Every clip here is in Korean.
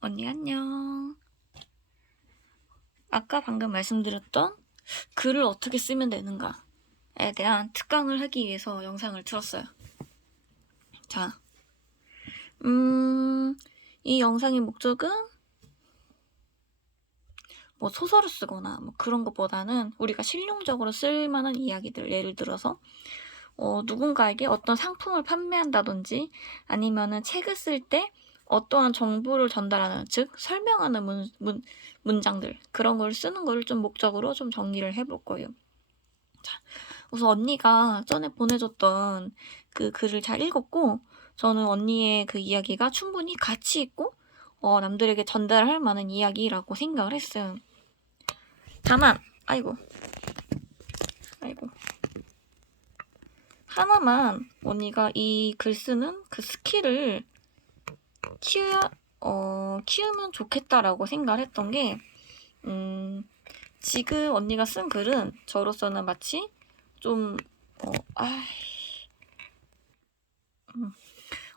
언니 안녕. 아까 방금 말씀드렸던 글을 어떻게 쓰면 되는가에 대한 특강을 하기 위해서 영상을 틀었어요. 자, 이 영상의 목적은 뭐 소설을 쓰거나 뭐 그런 것보다는 우리가 실용적으로 쓸만한 이야기들, 예를 들어서 누군가에게 어떤 상품을 판매한다든지 아니면은 책을 쓸 때 어떠한 정보를 전달하는, 즉 설명하는 문장들, 그런 걸 쓰는 걸 좀 목적으로 좀 정리를 해볼 거예요. 자, 우선 언니가 전에 보내줬던 그 글을 잘 읽었고, 저는 언니의 그 이야기가 충분히 가치 있고 남들에게 전달할 만한 이야기라고 생각을 했어요. 다만 아이고 하나만, 언니가 이 글 쓰는 그 스킬을 키우면 좋겠다라고 생각을 했던 게, 지금 언니가 쓴 글은 저로서는 마치 좀,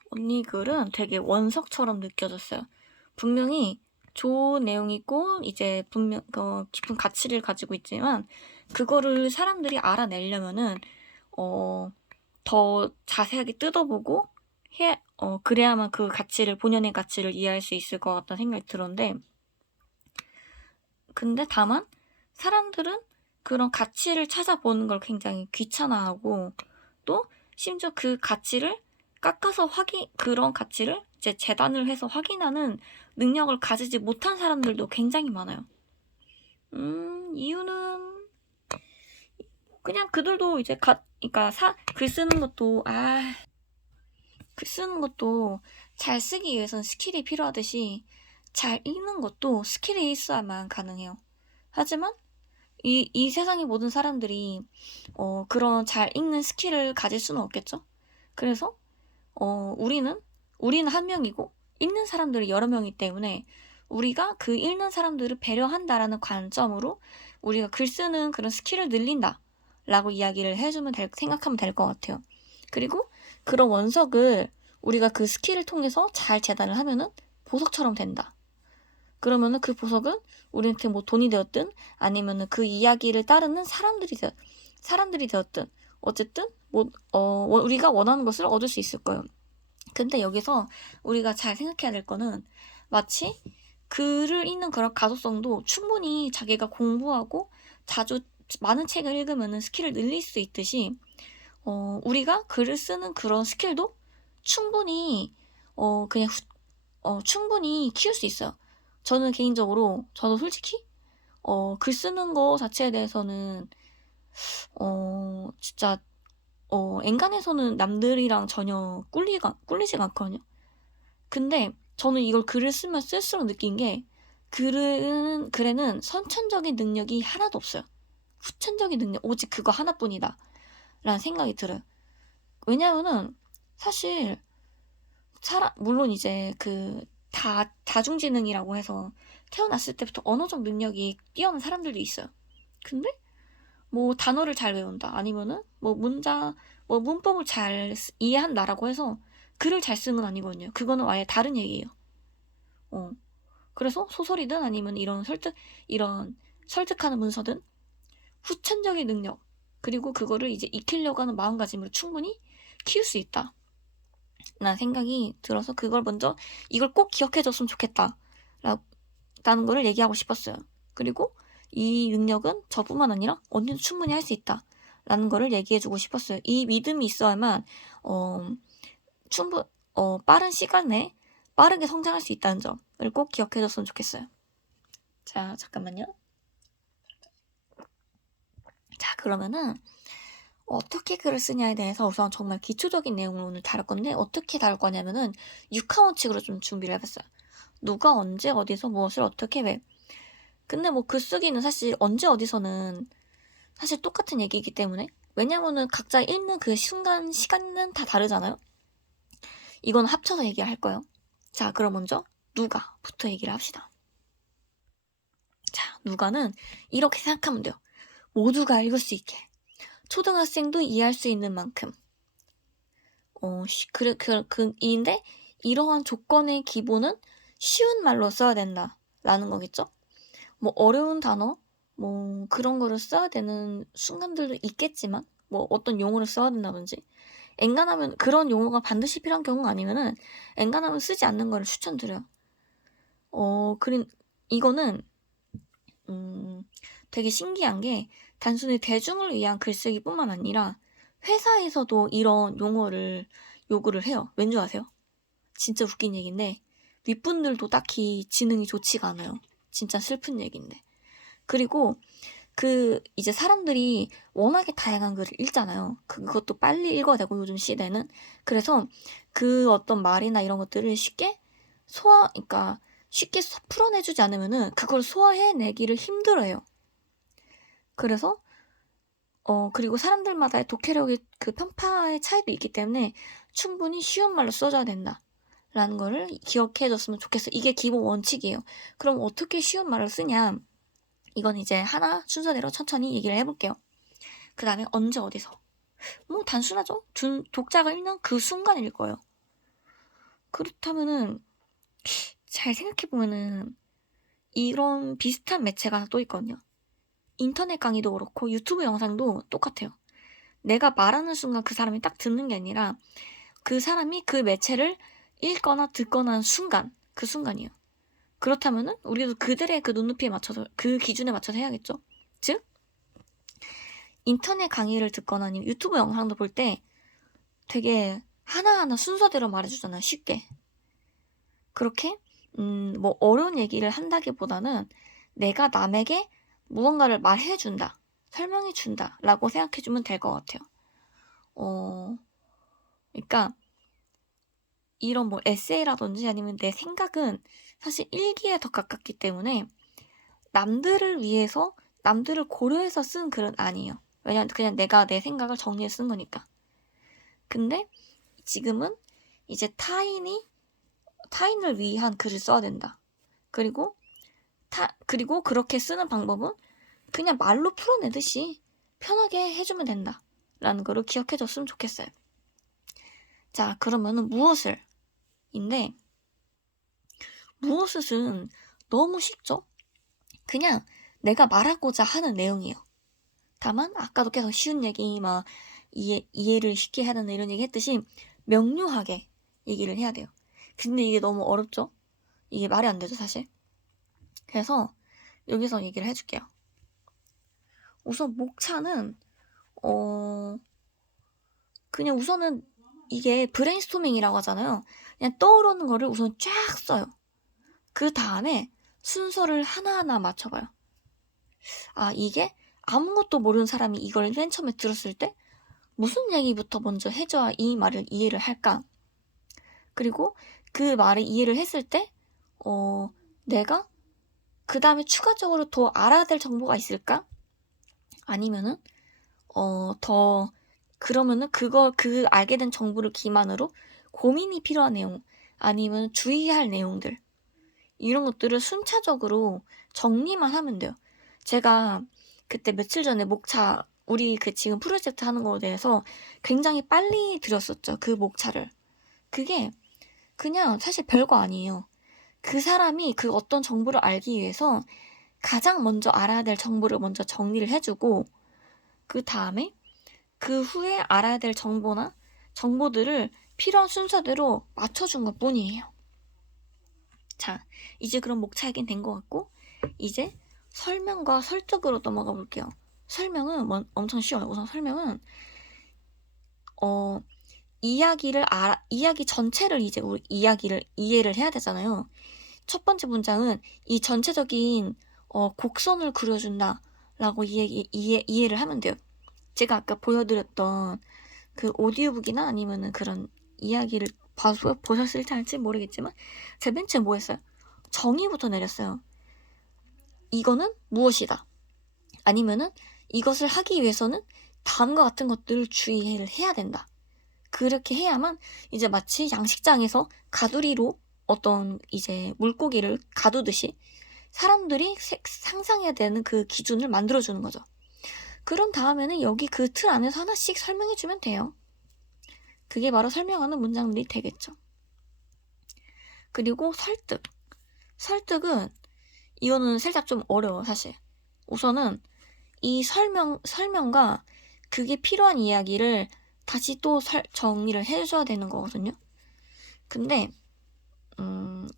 언니 글은 되게 원석처럼 느껴졌어요. 분명히 좋은 내용이 있고, 이제 분명, 깊은 가치를 가지고 있지만, 그거를 사람들이 알아내려면은, 더 자세하게 뜯어보고, 그래야만 그 가치를, 본연의 가치를 이해할 수 있을 것 같다는 생각이 들었는데, 근데 다만 사람들은 그런 가치를 찾아보는 걸 굉장히 귀찮아하고, 또 심지어 그 가치를 깎아서 그런 가치를 이제 재단을 해서 확인하는 능력을 가지지 못한 사람들도 굉장히 많아요. 이유는 그냥 그들도 이제 그러니까 글 쓰는 것도 잘 쓰기 위해서는 스킬이 필요하듯이 잘 읽는 것도 스킬이 있어야만 가능해요. 하지만 이 세상의 모든 사람들이 그런 잘 읽는 스킬을 가질 수는 없겠죠. 그래서 우리는 한 명이고 읽는 사람들이 여러 명이기 때문에 우리가 그 읽는 사람들을 배려한다라는 관점으로 우리가 글 쓰는 그런 스킬을 늘린다 라고 이야기를 생각하면 될 것 같아요. 그리고 그런 원석을 우리가 그 스킬을 통해서 잘 재단을 하면은 보석처럼 된다. 그러면은 그 보석은 우리한테 뭐 돈이 되었든 아니면은 그 이야기를 따르는 사람들이 되었든 어쨌든 우리가 원하는 것을 얻을 수 있을 거예요. 근데 여기서 우리가 잘 생각해야 될 거는, 마치 글을 읽는 그런 가독성도 충분히 자기가 공부하고 자주 많은 책을 읽으면 스킬을 늘릴 수 있듯이, 우리가 글을 쓰는 그런 스킬도 충분히 그냥 충분히 키울 수 있어요. 저도 솔직히 글 쓰는 거 자체에 대해서는 진짜 엔간해서는 남들이랑 전혀 꿀리지가 않거든요. 근데 저는 이걸 글을 쓰면 쓸수록 느낀 게, 글에는 선천적인 능력이 하나도 없어요. 후천적인 능력, 오직 그거 하나뿐이다 라는 생각이 들어요. 왜냐면은 사실 물론 이제 다중지능이라고 해서 태어났을 때부터 언어적 능력이 뛰어난 사람들도 있어요. 근데 뭐 단어를 잘 외운다, 아니면은 뭐 문법을 잘 이해한다라고 해서 글을 잘 쓰는 건 아니거든요. 그거는 아예 다른 얘기예요. 그래서 소설이든 아니면 이런 설득하는 문서든 후천적인 능력, 그리고 그거를 이제 익히려고 하는 마음가짐으로 충분히 키울 수 있다 라는 생각이 들어서, 이걸 꼭 기억해줬으면 좋겠다 라는 거를 얘기하고 싶었어요. 그리고 이 능력은 저뿐만 아니라 언니도 충분히 할 수 있다 라는 거를 얘기해주고 싶었어요. 이 믿음이 있어야만 빠른 시간 내에 빠르게 성장할 수 있다는 점을 꼭 기억해줬으면 좋겠어요. 자, 잠깐만요. 자, 그러면은 어떻게 글을 쓰냐에 대해서 우선 정말 기초적인 내용을 오늘 다룰 건데, 어떻게 다룰 거냐면은 6화 원칙으로 좀 준비를 해봤어요. 누가 언제 어디서 무엇을 어떻게 왜. 근데 뭐 글쓰기는 사실 언제 어디서는 사실 똑같은 얘기이기 때문에, 왜냐면은 각자 읽는 그 시간은 다 다르잖아요. 이건 합쳐서 얘기할 거예요. 자, 그럼 먼저 누가부터 얘기를 합시다. 자, 누가는 이렇게 생각하면 돼요. 모두가 읽을 수 있게, 초등학생도 이해할 수 있는 만큼. 이인데 이러한 조건의 기본은 쉬운 말로 써야 된다라는 거겠죠? 뭐 어려운 단어, 뭐 그런 거를 써야 되는 순간들도 있겠지만, 뭐 어떤 용어를 써야 된다든지, 엔간하면 그런 용어가 반드시 필요한 경우가 아니면은 엔간하면 쓰지 않는 거를 추천드려요. 이거는 되게 신기한 게 단순히 대중을 위한 글쓰기뿐만 아니라 회사에서도 이런 용어를 요구를 해요. 왠지 아세요? 진짜 웃긴 얘기인데 윗분들도 딱히 지능이 좋지가 않아요. 진짜 슬픈 얘기인데. 그리고 이제 사람들이 워낙에 다양한 글을 읽잖아요. 그것도 빨리 읽어야 되고 요즘 시대는. 그래서 그 어떤 말이나 이런 것들을 그러니까 쉽게 풀어내주지 않으면은 그걸 소화해내기를 힘들어해요. 그래서 그리고 사람들마다의 독해력의 그 편파의 차이도 있기 때문에 충분히 쉬운 말로 써줘야 된다라는 거를 기억해줬으면 좋겠어. 이게 기본 원칙이에요. 그럼 어떻게 쉬운 말을 쓰냐? 이건 이제 하나 순서대로 천천히 얘기를 해볼게요. 그 다음에 언제 어디서. 뭐 단순하죠. 독자가 읽는 그 순간일 거예요. 그렇다면은 잘 생각해보면은 이런 비슷한 매체가 하나 또 있거든요. 인터넷 강의도 그렇고 유튜브 영상도 똑같아요. 내가 말하는 순간 그 사람이 딱 듣는 게 아니라 그 사람이 그 매체를 읽거나 듣거나 하는 순간, 그 순간이에요. 그렇다면은 우리도 그들의 그 눈높이에 맞춰서, 그 기준에 맞춰서 해야겠죠. 즉 인터넷 강의를 듣거나 아니면 유튜브 영상도 볼 때 되게 하나하나 순서대로 말해주잖아요. 쉽게. 그렇게 뭐 어려운 얘기를 한다기보다는 내가 남에게 무언가를 말해준다, 설명해준다 라고 생각해주면 될 것 같아요. 그러니까 이런 뭐 에세이라든지 아니면 내 생각은 사실 일기에 더 가깝기 때문에 남들을 위해서, 남들을 고려해서 쓴 글은 아니에요. 왜냐면 그냥 내가 내 생각을 정리해 쓴 거니까. 근데 지금은 이제 타인을 위한 글을 써야 된다. 그리고 그렇게 쓰는 방법은 그냥 말로 풀어내듯이 편하게 해주면 된다. 라는 거를 기억해줬으면 좋겠어요. 자, 그러면은 인데, 무엇을은 너무 쉽죠? 그냥 내가 말하고자 하는 내용이에요. 다만, 아까도 계속 쉬운 얘기, 이해를 쉽게 해야 된다 이런 얘기 했듯이, 명료하게 얘기를 해야 돼요. 근데 이게 너무 어렵죠? 이게 말이 안 되죠, 사실. 그래서, 여기서 얘기를 해줄게요. 우선 목차는 그냥 우선은 이게 브레인스토밍이라고 하잖아요. 그냥 떠오르는 거를 우선 쫙 써요. 그 다음에 순서를 하나하나 맞춰봐요. 이게 아무것도 모르는 사람이 이걸 맨 처음에 들었을 때 무슨 얘기부터 먼저 해줘야 이 말을 이해를 할까? 그리고 그 말을 이해를 했을 때 내가 그 다음에 추가적으로 더 알아야 될 정보가 있을까? 아니면은 그러면은 그 알게 된 정보를 기반으로 고민이 필요한 내용, 아니면 주의할 내용들, 이런 것들을 순차적으로 정리만 하면 돼요. 제가 그때 며칠 전에 우리 지금 프로젝트 하는 거에 대해서 굉장히 빨리 드렸었죠. 그 목차를. 그게 그냥 사실 별거 아니에요. 그 사람이 그 어떤 정보를 알기 위해서 가장 먼저 알아야 될 정보를 먼저 정리를 해주고, 그 다음에 그 후에 알아야 될 정보들을 필요한 순서대로 맞춰준 것 뿐이에요. 자, 이제 그럼 목차 얘기는 된 것 같고, 이제 설명과 설득으로 넘어가 볼게요. 설명은 엄청 쉬워요. 우선 설명은 이야기 전체를 이제 우리 이야기를 이해를 해야 되잖아요. 첫 번째 문장은 이 전체적인 곡선을 그려준다라고 이해를 하면 돼요. 제가 아까 보여드렸던 그 오디오북이나 아니면은 그런 이야기를 보셨을지 할지 모르겠지만 제 맨 처음에 뭐 했어요? 정의부터 내렸어요. 이거는 무엇이다. 아니면은 이것을 하기 위해서는 다음과 같은 것들을 주의를 해야 된다. 그렇게 해야만 이제 마치 양식장에서 가두리로 어떤 이제 물고기를 가두듯이 사람들이 상상해야 되는 그 기준을 만들어주는 거죠. 그런 다음에는 여기 그 틀 안에서 하나씩 설명해주면 돼요. 그게 바로 설명하는 문장들이 되겠죠. 그리고 설득. 설득은 이거는 살짝 좀 어려워 사실. 우선은 이 설명과 그게 필요한 이야기를 다시 또 정리를 해줘야 되는 거거든요. 근데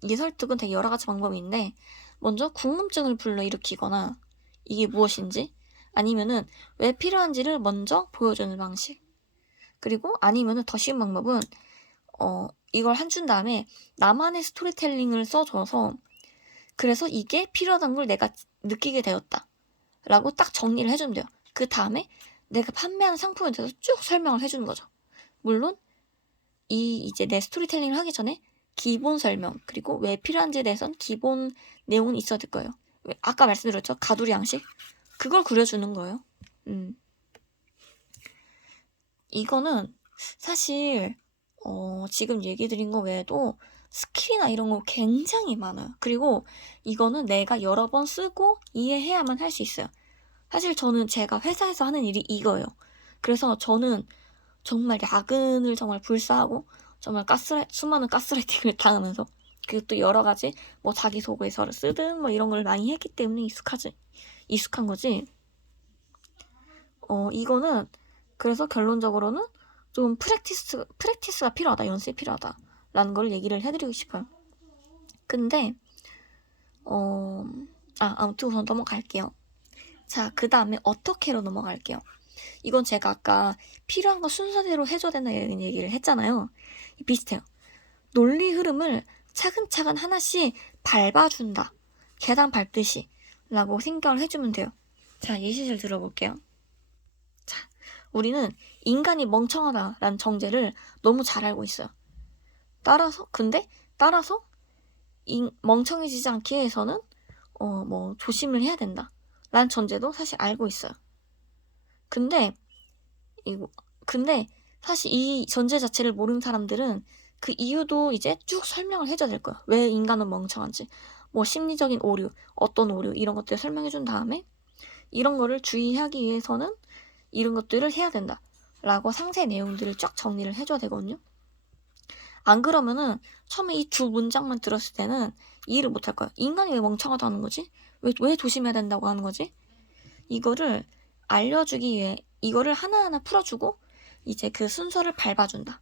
이 설득은 되게 여러 가지 방법이 있는데 먼저 궁금증을 불러일으키거나 이게 무엇인지 아니면은 왜 필요한지를 먼저 보여주는 방식. 그리고 아니면은 더 쉬운 방법은 이걸 한 다음에 나만의 스토리텔링을 써줘서 그래서 이게 필요하다는 걸 내가 느끼게 되었다 라고 딱 정리를 해주면 돼요. 그 다음에 내가 판매하는 상품에 대해서 쭉 설명을 해주는 거죠. 물론 이제 내 스토리텔링을 하기 전에 기본 설명 그리고 왜 필요한지에 대해서는 기본 내용은 있어야 될 거예요. 아까 말씀드렸죠? 가두리 양식? 그걸 그려주는 거예요. 이거는 사실 지금 얘기 드린 거 외에도 스킬이나 이런 거 굉장히 많아요. 그리고 이거는 내가 여러 번 쓰고 이해해야만 할 수 있어요. 사실 저는 제가 회사에서 하는 일이 이거예요. 그래서 저는 정말 야근을 정말 불사하고 정말 수많은 가스라이팅을 당하면서 그리고 또 여러 가지 뭐 자기소개서를 쓰든 뭐 이런 걸 많이 했기 때문에 익숙한 거지. 이거는 그래서 결론적으로는 좀 프랙티스가 필요하다, 연습이 필요하다 라는 걸 얘기를 해드리고 싶어요. 근데 아무튼 우선 넘어갈게요. 자, 그 다음에 어떻게로 넘어갈게요. 이건 제가 아까 필요한 거 순서대로 해줘야 된다는 얘기를 했잖아요. 비슷해요. 논리 흐름을 차근차근 하나씩 밟아준다. 계단 밟듯이 라고 생각을 해주면 돼요. 자, 예시를 들어볼게요. 자, 우리는 인간이 멍청하다라는 정제를 너무 잘 알고 있어요. 따라서 멍청해지지 않기 위해서는 뭐 조심을 해야 된다 라는 전제도 사실 알고 있어요. 근데 사실 이 전제 자체를 모르는 사람들은 그 이유도 이제 쭉 설명을 해줘야 될 거야. 왜 인간은 멍청한지, 뭐 심리적인 오류, 어떤 오류 이런 것들을 설명해준 다음에 이런 거를 주의하기 위해서는 이런 것들을 해야 된다 라고 상세 내용들을 쫙 정리를 해줘야 되거든요. 안 그러면은 처음에 이 두 문장만 들었을 때는 이해를 못할 거야. 인간이 왜 멍청하다는 거지? 왜 조심해야 된다고 하는 거지? 이거를 알려주기 위해 이거를 하나하나 풀어주고 이제 그 순서를 밟아준다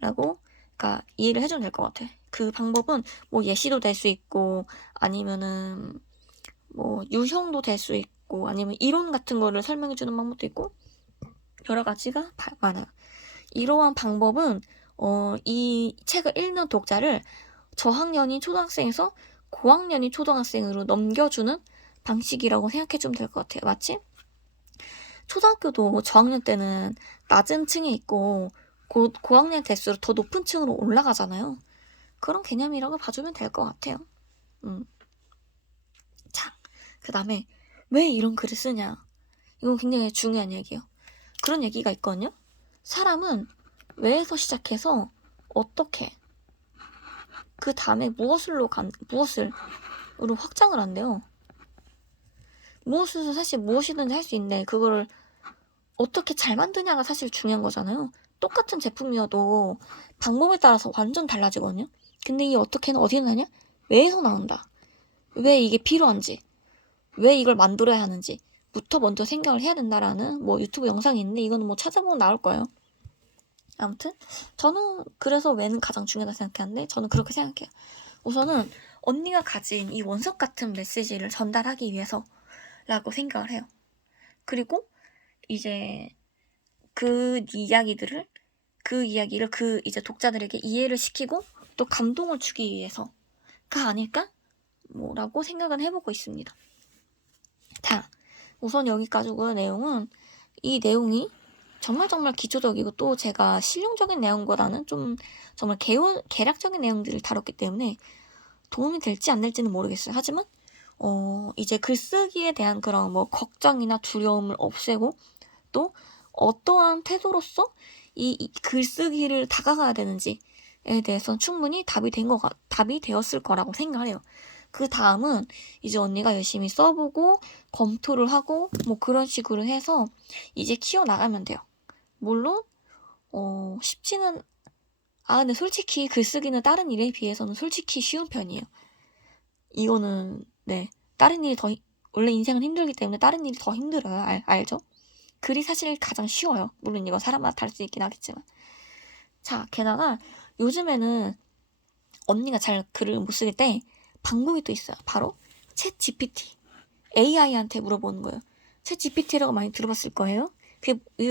라고 그러니까 이해를 해주면 될 것 같아. 그 방법은 뭐 예시도 될 수 있고 아니면은 뭐 유형도 될 수 있고 아니면 이론 같은 거를 설명해주는 방법도 있고 여러 가지가 많아요. 이러한 방법은 이 책을 읽는 독자를 저학년이 초등학생에서 고학년이 초등학생으로 넘겨주는 방식이라고 생각해주면 될 것 같아요. 마치 초등학교도 저학년 때는 낮은 층에 있고 고학년 될수록 더 높은 층으로 올라가잖아요. 그런 개념이라고 봐주면 될 것 같아요. 자, 그 다음에 왜 이런 글을 쓰냐. 이건 굉장히 중요한 얘기예요. 그런 얘기가 있거든요. 사람은 왜에서 시작해서 어떻게 그 다음에 무엇으로 확장을 한대요. 무엇을 사실 무엇이든지 할 수 있는데 그거를 어떻게 잘 만드냐가 사실 중요한 거잖아요. 똑같은 제품이어도 방법에 따라서 완전 달라지거든요. 근데 이 어떻게는 어디에 나냐? 왜에서 나온다. 왜 이게 필요한지, 왜 이걸 만들어야 하는지 부터 먼저 생각을 해야 된다라는 뭐 유튜브 영상이 있는데 이거는 뭐 찾아보면 나올 거예요. 아무튼 저는 그래서 왜는 가장 중요하다 생각하는데 저는 그렇게 생각해요. 우선은 언니가 가진 이 원석 같은 메시지를 전달하기 위해서라고 생각을 해요. 그리고 이제 그 이야기를 이제 독자들에게 이해를 시키고 또 감동을 주기 위해서가 아닐까? 뭐라고 생각은 해보고 있습니다. 자, 우선 여기까지고요. 이 내용이 정말 기초적이고 또 제가 실용적인 내용보다는 좀 정말 개략적인 내용들을 다뤘기 때문에 도움이 될지 안 될지는 모르겠어요. 하지만 이제 글쓰기에 대한 그런 뭐 걱정이나 두려움을 없애고 또 어떠한 태도로서 이 글쓰기를 다가가야 되는지에 대해서는 충분히 답이 되었을 거라고 생각을 해요. 그 다음은 이제 언니가 열심히 써보고 검토를 하고 뭐 그런 식으로 해서 이제 키워나가면 돼요. 물론 쉽지는 근데 솔직히 글쓰기는 다른 일에 비해서는 솔직히 쉬운 편이에요. 이거는 네, 다른 일이 원래 인생은 힘들기 때문에 다른 일이 더 힘들어요. 알죠? 글이 사실 가장 쉬워요. 물론 이건 사람마다 다를 수 있긴 하겠지만. 자, 게다가 요즘에는 언니가 잘 글을 못 쓰길 때 방법이 또 있어요. 바로 챗 GPT. AI한테 물어보는 거예요. 챗 GPT라고 많이 들어봤을 거예요.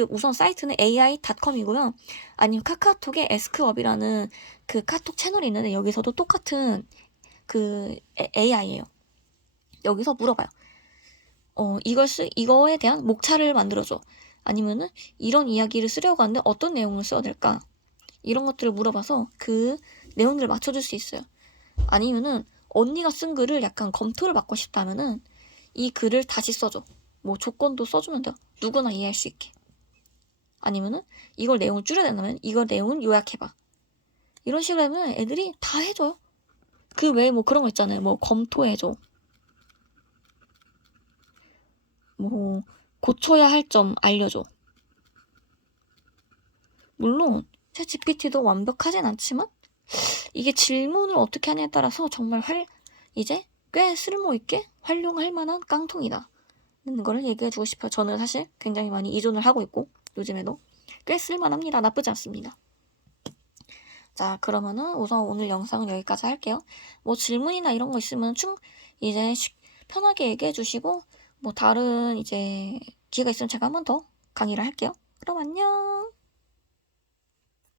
우선 사이트는 ai.com이고요. 아니면 카카오톡에 에스크업이라는 그 카톡 채널이 있는데 여기서도 똑같은 그 AI예요. 여기서 물어봐요. 이거에 대한 목차를 만들어줘. 아니면은 이런 이야기를 쓰려고 하는데 어떤 내용을 써야 될까? 이런 것들을 물어봐서 그 내용들을 맞춰줄 수 있어요. 아니면은 언니가 쓴 글을 약간 검토를 받고 싶다면은 이 글을 다시 써줘. 뭐 조건도 써주면 돼요. 누구나 이해할 수 있게. 아니면은 이걸 내용을 줄여야 된다면 이거 내용을 요약해봐. 이런 식으로 하면 애들이 다 해줘요. 그 외에 뭐 그런 거 있잖아요. 뭐 검토해줘. 뭐 고쳐야 할 점 알려줘. 물론 챗 GPT도 완벽하진 않지만 이게 질문을 어떻게 하냐에 따라서 정말 이제 꽤 쓸모있게 활용할 만한 깡통이다 는 거를 얘기해주고 싶어요. 저는 사실 굉장히 많이 이존을 하고 있고 요즘에도 꽤 쓸만합니다. 나쁘지 않습니다. 자, 그러면은 우선 오늘 영상은 여기까지 할게요. 뭐 질문이나 이런 거 있으면 이제 편하게 얘기해 주시고 뭐 다른 이제 기회가 있으면 제가 한 번 더 강의를 할게요. 그럼 안녕.